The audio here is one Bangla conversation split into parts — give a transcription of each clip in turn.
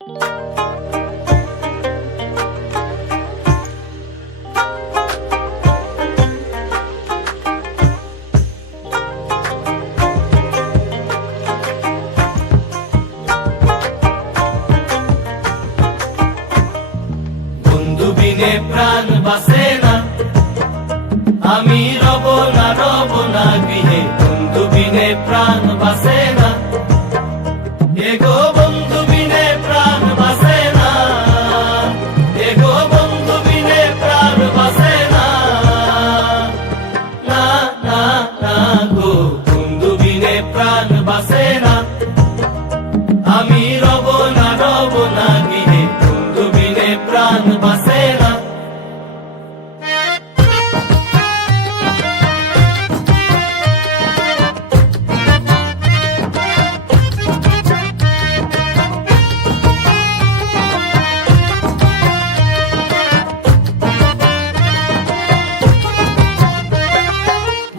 বন্ধু বিনে প্রাণ বাসে না, আমি রব না গৃহে। বন্ধু বিনে প্রাণ বাসে না, এগো বন্ধু বিনে প্রাণ বাসে না, এগো বন্ধু বিনে প্রাণ বাসে না। না না না গো, বন্ধু বিনে প্রাণ বাসে না, আমি রব না গৃহে। বন্ধু বিনে প্রাণ বাসে না।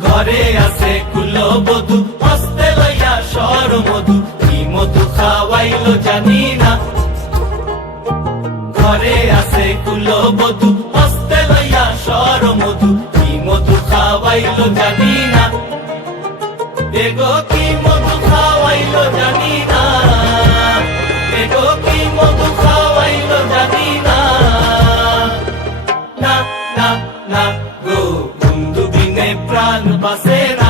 ঘরে আছে কুলবধূ, হস্তে লইয়া সর মধু, কি মধু খাওয়াইলো জানি না। ঘরে আছে কুলবধূ, হস্তে লইয়া সর মধু, কি মধু খাওয়াইলো জানি না। এগো কি মধু খাওয়াইলো জানি না, এগো কি মধু খাওয়াইলো জানি না। না না না গো, বন্ধু বিনে প্রাণ বাসে না,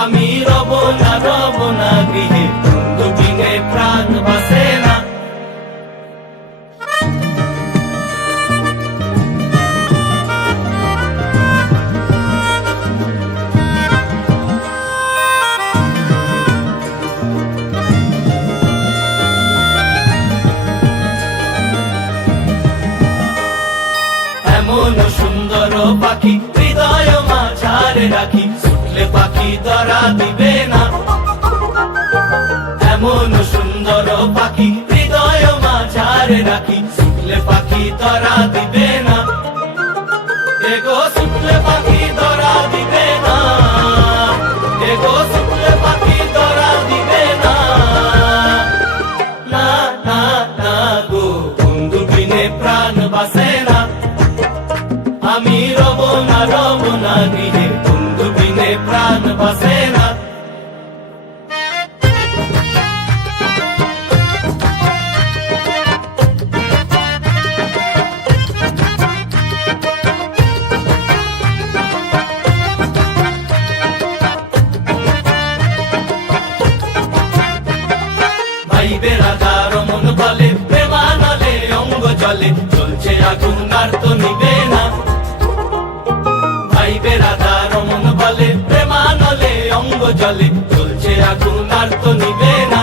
আমি রব না গৃহে। বন্ধু বিনে প্রাণ বাসে না। এমন সুন্দর পাখি হৃদয় মাঝারে রাখি, ছুটলে পাখি ধরা দিবে না। এমন সুন্দর পাখি হৃদয় মাঝারে রাখি, ছুটলে পাখি ধরা দিবে না। এগো ছুটলে পাখি ধরা দিবে না, এগো ছুটলে পাখি ধরা দিবে না। না না না গো, বন্ধু বিনে প্রাণ বাসে না, আমি রব না গৃহে। বন্ধু বিনে প্রাণ বাসে না। ভাই বেড়াদার মন বলে, প্রেমানলে অঙ্গ জলে, চলছে আগুন আর তো নিবে না। ভাই বেড়াদার মন বলে, প্রেমানলে অঙ্গ জলে, চলছে আগুন আর তো নিবে না।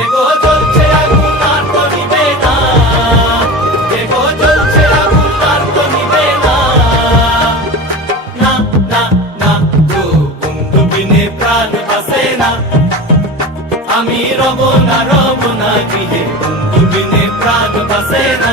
এগো চলছে আগুন আর তো নিবে না, এগো চলছে আগুন আর তো নিবে না। না না না গো, বন্ধু বিনে প্রাণ বাসে না, আমি রব না গৃহে। বন্ধু বিনে প্রাণ বাসে না।